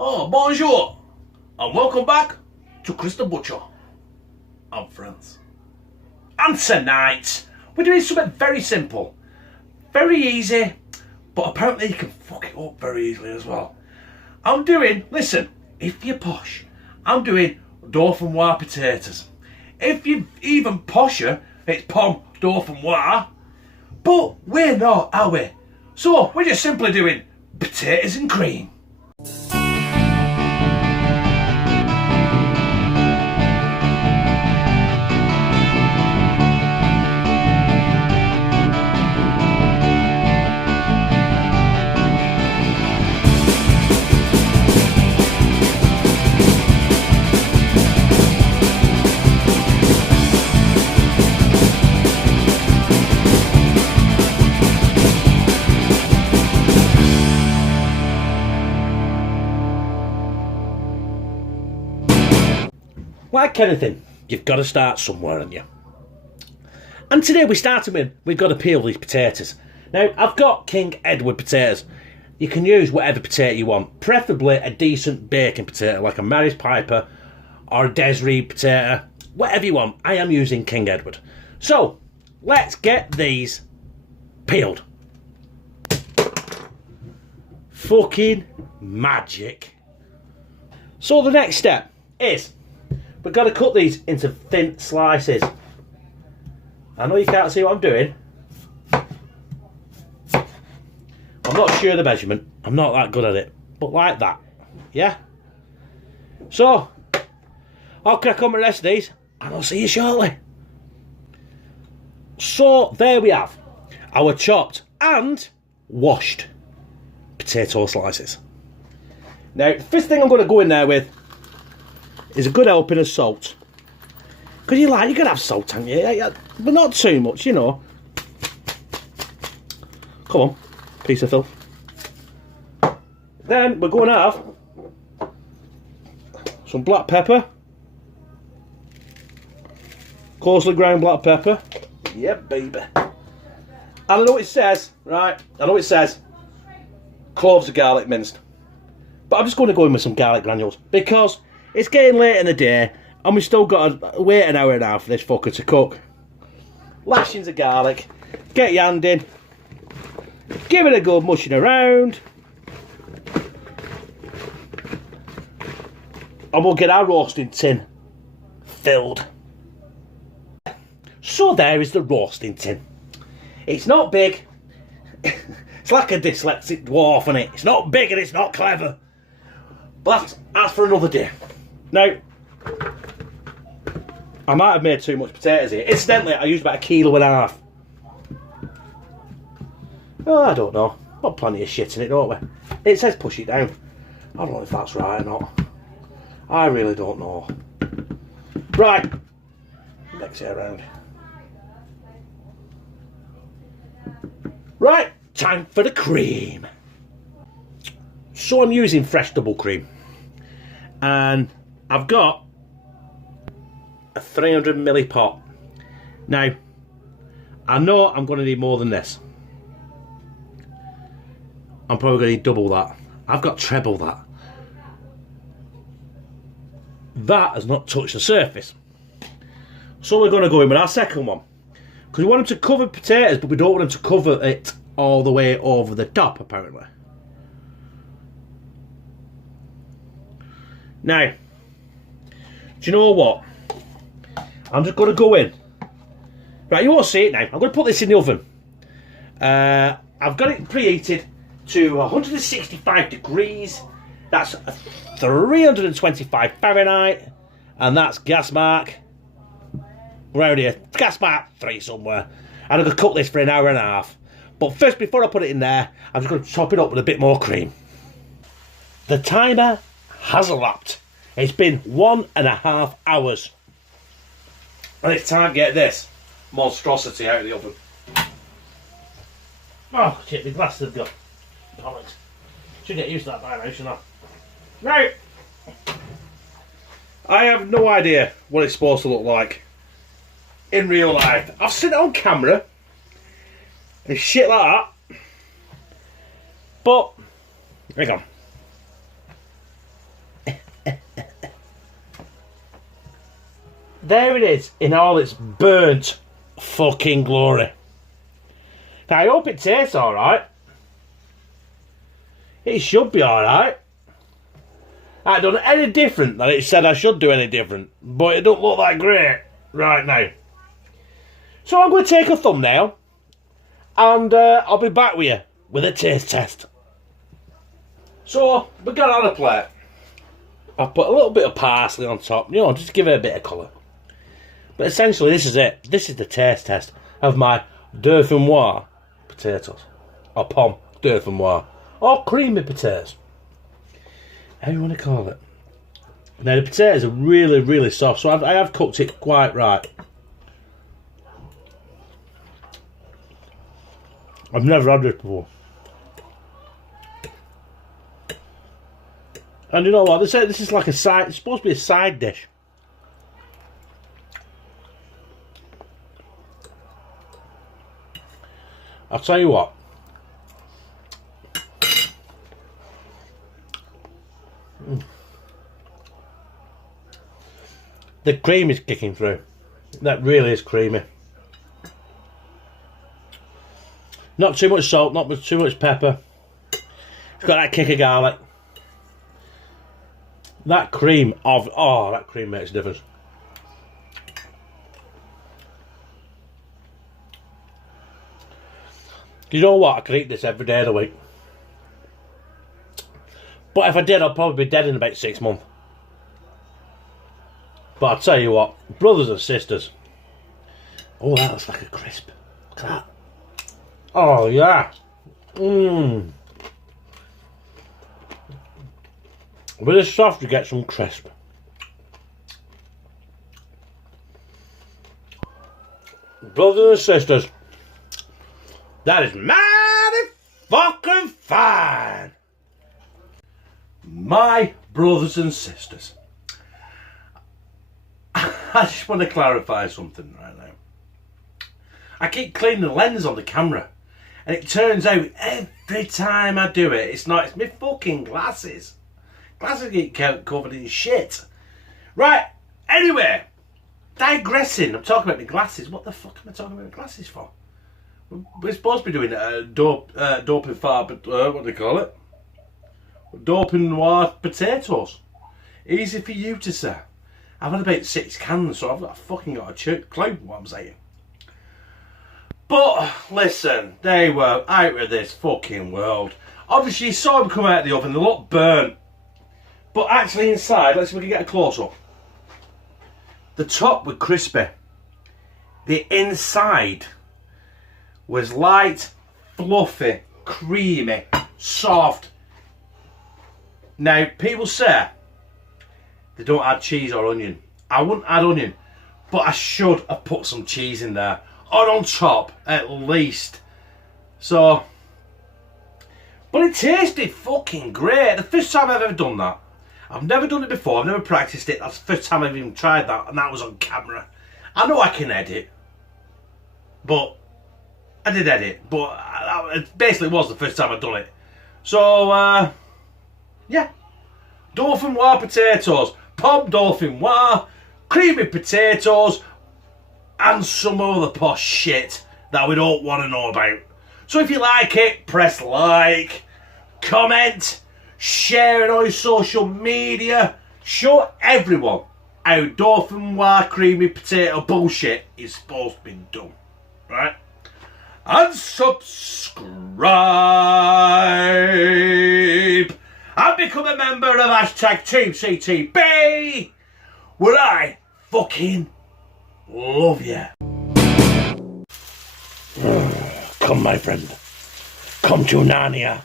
Oh, bonjour, and welcome back to Chris the Butcher and friends. And tonight, we're doing something very simple, very easy, but apparently you can fuck it up very easily as well. Listen, if you're posh, I'm doing Dauphinoise potatoes. If you're even posher, it's Pommes Dauphinoise. But we're not, are we? So we're just simply doing potatoes and cream. Like anything, you've got to start somewhere, haven't you? And today we've got to peel these potatoes. Now, I've got King Edward potatoes. You can use whatever potato you want, preferably a decent baking potato, like a Mary's Piper or a Desiree potato, whatever you want. I am using King Edward. So, let's get these peeled. Fucking magic. So the next step is we've got to cut these into thin slices. I know you can't see what I'm doing. I'm not sure of the measurement. I'm not that good at it. But like that. Yeah? So, I'll crack on with the rest of these and I'll see you shortly. So, there we have our chopped and washed potato slices. Now, the first thing I'm going to go in there with is a good helping of salt. Because you're going to have salt, aren't you? But not too much, you know. Come on, piece of filth. Then we're going to have some black pepper. Coarsely ground black pepper. Yep, baby. And I know it says, right, cloves of garlic minced. But I'm just going to go in with some garlic granules because it's getting late in the day and we've still got to wait an hour and a half for this fucker to cook. Lashings of garlic, get your hand in, give it a good mushing around, and we'll get our roasting tin filled. So there is the roasting tin. It's not big. It's like a dyslexic dwarf, isn't it? It's not big and it's not clever. But that's for another day. Now, I might have made too much potatoes here. Incidentally, I used about 1.5 kilos. Oh, I don't know. Got plenty of shit in it, don't we? It says push it down. I don't know if that's right or not. I really don't know. Right. Mix it around. Right. Time for the cream. So I'm using fresh double cream. And I've got a 300ml pot. Now, I know I'm going to need more than this. I'm probably going to need double that. I've got treble that. That has not touched the surface. So we're going to go in with our second one. Because we want them to cover potatoes, but we don't want them to cover it all the way over the top, apparently. Now, do you know what? I'm just going to go in. Right, you won't see it now. I'm going to put this in the oven. I've got it preheated to 165 degrees. That's 325 Fahrenheit. And that's gas mark. Around here. Gas mark 3 somewhere. And I'm going to cook this for an hour and a half. But first, before I put it in there, I'm just going to top it up with a bit more cream. The timer has elapsed. It's been 1.5 hours. And it's time to get this monstrosity out of the oven. Oh shit, the glasses have gone. Bollocks. Should get used to that by now, shouldn't I? Now, I have no idea what it's supposed to look like in real life. I've seen it on camera and shit like that. But, hang on. there it is in all its burnt fucking glory. Now, I hope it tastes alright. It should be alright. I haven't done any different than it said I should do any different, but it don't look that great right now. So I'm going to take a thumbnail and I'll be back with you with a taste test. So, we got it on a plate. I've put a little bit of parsley on top, you know, just to give it a bit of colour. But essentially, this is it. This is the taste test of my Dauphinoise potatoes. Or Pommes Dauphinoise. Or creamy potatoes. How you want to call it. Now, the potatoes are really, really soft, so I have cooked it quite right. I've never had this before. And you know what? They say this is like a side. It's supposed to be a side dish. I'll tell you what. The cream is kicking through. That really is creamy. Not too much salt, not too much pepper. It's got that kick of garlic. That cream that cream makes a difference. You know what? I could eat this every day of the week. But if I did, I'd probably be dead in about 6 months. But I'll tell you what, brothers and sisters. Oh, that looks like a crisp. Look at that. Oh, yeah. Mmm. With this soft, you get some crisp. Brothers and sisters, that is mighty fucking fine. My brothers and sisters, I just want to clarify something right now. I keep cleaning the lens on the camera, and it turns out every time I do it, it's my fucking glasses. Glasses get covered in shit. Right, anyway, digressing. I'm talking about my glasses. What the fuck am I talking about my glasses for? We're supposed to be doing Dauphinoise, what do they call it? Dauphinoise potatoes. Easy for you to say. I've had about 6 cans, so I've fucking got a clue what I'm saying. But, listen, they were out of this fucking world. Obviously, you saw them come out of the oven, they look burnt. But actually inside, let's see if we can get a close-up. The top was crispy. The inside was light, fluffy, creamy, soft. Now, people say they don't add cheese or onion. I wouldn't add onion, but I should have put some cheese in there. Or on top, at least. So, but it tasted fucking great. The first time I've ever done that. I've never done it before, I've never practiced it. That's the first time I've even tried that, and that was on camera. I know I can edit, but I did edit, but it basically was the first time I'd done it. So, yeah. Dauphinoise potatoes, Pommes Dauphinoise, creamy potatoes, and some other posh shit that we don't want to know about. So if you like it, press like, comment, share it on your social media. Show everyone how Dauphinoise creamy potato bullshit is supposed to be done. Right? And subscribe. And become a member of #TeamCTB, where I fucking love you. Come, my friend. Come to Narnia.